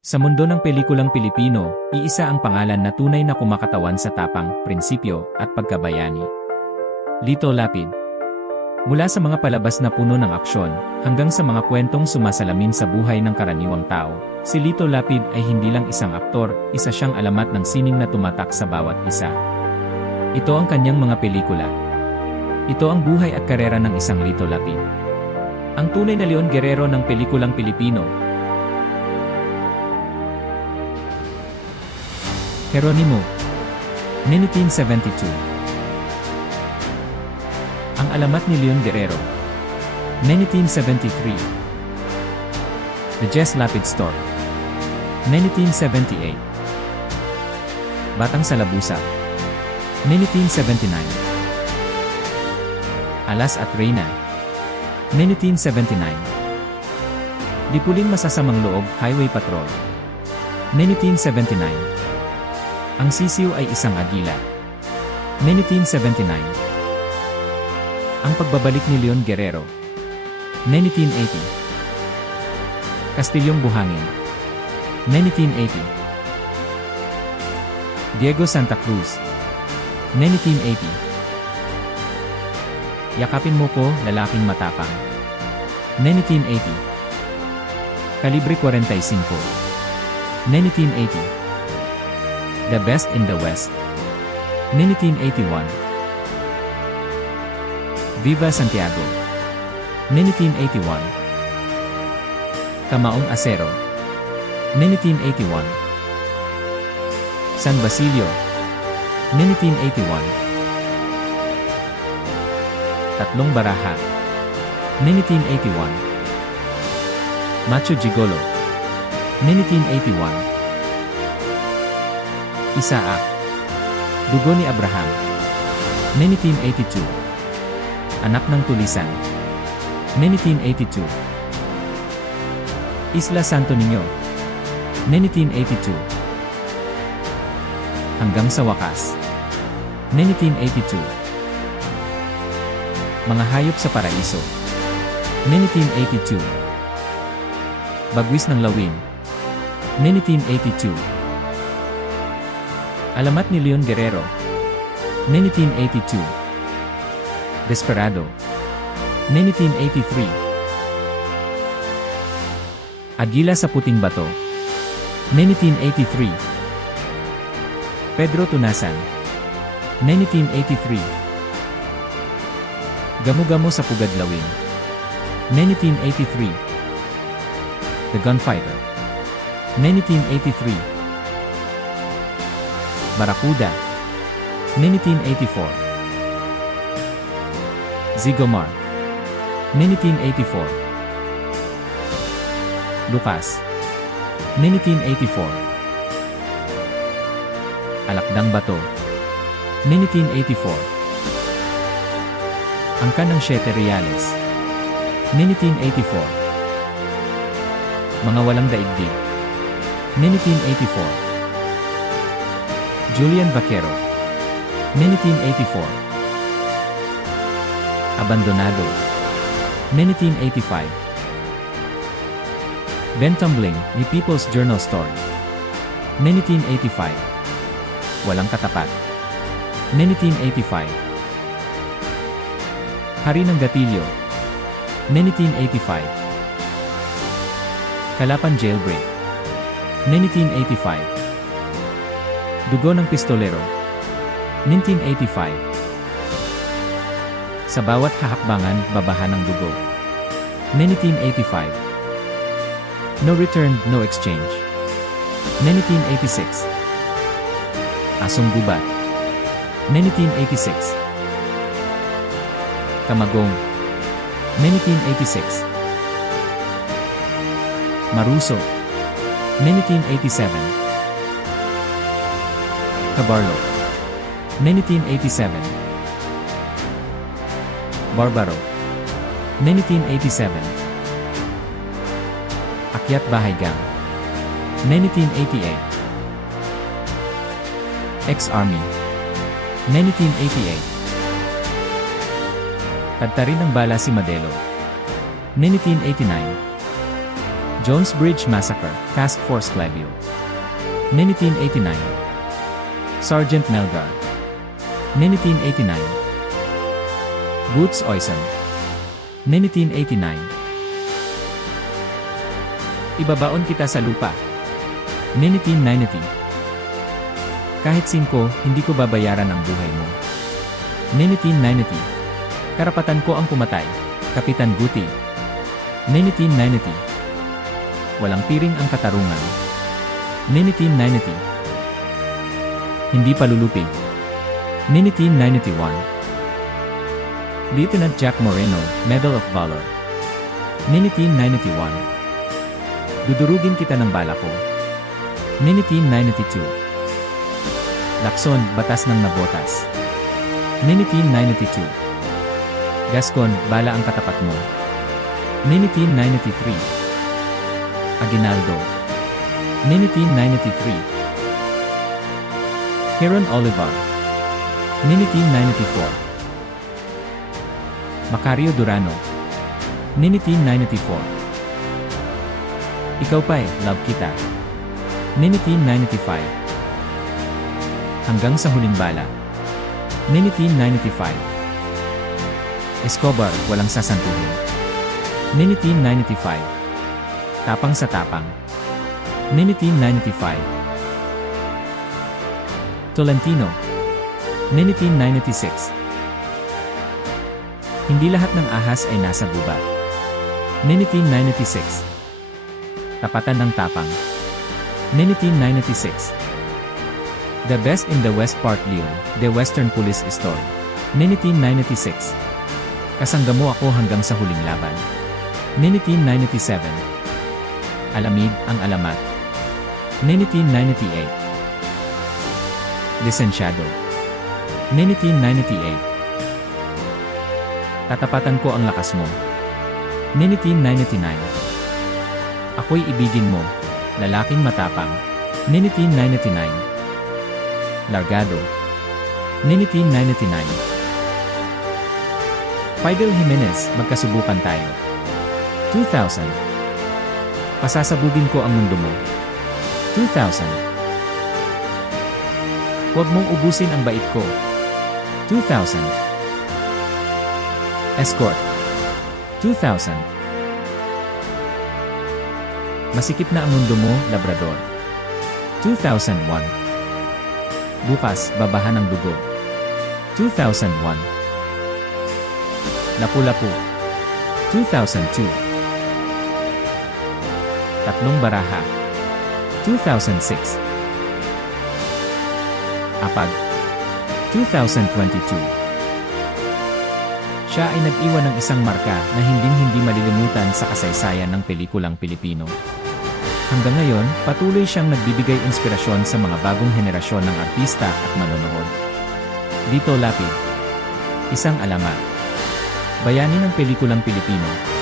Sa mundo ng pelikulang Pilipino, iisa ang pangalan na tunay na kumakatawan sa tapang, prinsipyo, at pagkabayani. Lito Lapid Mula sa mga palabas na puno ng aksyon, hanggang sa mga kwentong sumasalamin sa buhay ng karaniwang tao, si Lito Lapid ay hindi lang isang aktor, isa siyang alamat ng sining na tumatak sa bawat isa. Ito ang kanyang mga pelikula. Ito ang buhay at karera ng isang Lito Lapid. Ang tunay na Leon Guerrero ng pelikulang Pilipino, Geronimo 1972 Ang alamat ni Leon Guerrero 1973 The Jess Lapid Store 1978 Batang Salabusa 1979 Alas at Reyna 1979 Lipuling Masasamang Loob Highway Patrol 1979 ang sisiw ay isang agila. 1979 Ang pagbabalik ni Leon Guerrero. 1980 Kastilyong Buhangin. 1980 Diego Santa Cruz. 1980 Yakapin mo ko, lalaking matapang. 1980 Kalibre 45 1980 The Best in the West. 1981. Viva Santiago. 1981. Kamaong Acero. 1981. San Basilio. 1981. Tatlong Baraha. 1981. Macho Gigolo. 1981. Isaac. Dugo ni Abraham. 1982. Anak ng Tulisan. 1982. Isla Santo Niño. 1982. Hanggang sa wakas. 1982. Mga hayop sa paraiso. 1982. Bagwis ng Lawin. 1982. Alamat ni Leon Guerrero. 1982 Desperado. 1983 Agila sa Puting Bato. 1983 Pedro Tunasan. 1983 Gamo-gamo sa Pugadlawin. 1983 The Gunfighter. 1983 Barakuda 1984 Zigomar 1984 Lucas 1984 Alakdang Bato 1984 Angka ng Siete Reales 1984 Mga Walang Daigdig 1984 Julian Vaquero 1984 Abandonado 1985 Ben Tumbling ni People's Journal Story 1985 Walang Katapat 1985 Hari ng Gatilyo 1985 Kalapan Jailbreak 1985 Dugo ng Pistolero. 1985 Sa bawat hahakbangan, babaha ng dugo. 1985 No Return, No Exchange. 1986 Asong Gubat. 1986 Kamagong. 1986 Maruso. 1987 Cabarlo. 1987 Barbaro. 1987 Akyat Bahay Gang. 1988 Ex-Army. 1988 Tagtarin ng bala si Madelo 1989 Jones Bridge Massacre, Task Force Clevio. Ninitin 89. Sergeant Melgar. Ninitin 89. Boots Oison. Ninitin 89. Ibabaon kita sa lupa. Ninitin 90. Kahit singko, hindi ko babayaran ang buhay mo. Ninitin 90. Karapatan ko ang pumatay. Kapitan Guti. Ninitin 90. Walang piring ang katarungan. Ninitin 90. Hindi palulupig. Ninitin 91. Lieutenant Jack Moreno, Medal of Valor. Ninitin 91. Dudurugin kita ng bala ko. Ninitin 92. Lakson, batas ng nabotas. Ninitin 92. Gascon, bala ang katapat mo. Ninitin 93. Aguinaldo. Ninitin 93. Heron Olivar. Ninitin 94. Macario Durano. Ninitin 94. Ikaw pa eh, love kita. Ninitin 95. Hanggang sa huling bala. Ninitin 95. Escobar, walang sasantuhin. Ninitin 95. Tapang sa tapang. Ninitin 95. Tolentino. Ninitin 96. Hindi lahat ng ahas ay nasa gubat. Ninitin 96. Tapatan ng tapang. Ninitin 96. The Best in the West Part Leon, The Western Police Story. Ninitin 96. Kasangga mo ako hanggang sa huling laban. Ninitin 97. Alamid ang alamat. Ninitin 98. Lisensyado. Ninitin 98. Tatapatan ko ang lakas mo. Ninitin 99. Ako'y ibigin mo, lalaking matapang. Ninitin 99. Largado. Ninitin 99. Fidel Jimenez, magkasubukan tayo. 2000. Pasasabugin ko ang mundo mo. 2000. Huwag mong ubusin ang bait ko. 2000. Escort. 2000. Masikip na ang mundo mo, Labrador. 2001. Bukas, babahan ng dugo. 2001. Lapu-lapu. 2002. Tatlong baraha. 2006. Apag. 2022. Siya ay nag-iwan ng isang marka na hinding-hindi malilimutan sa kasaysayan ng pelikulang Pilipino. Hanggang ngayon, patuloy siyang nagbibigay inspirasyon sa mga bagong henerasyon ng artista at manonood. Dito Lapid. Isang alamat. Bayani ng pelikulang Pilipino.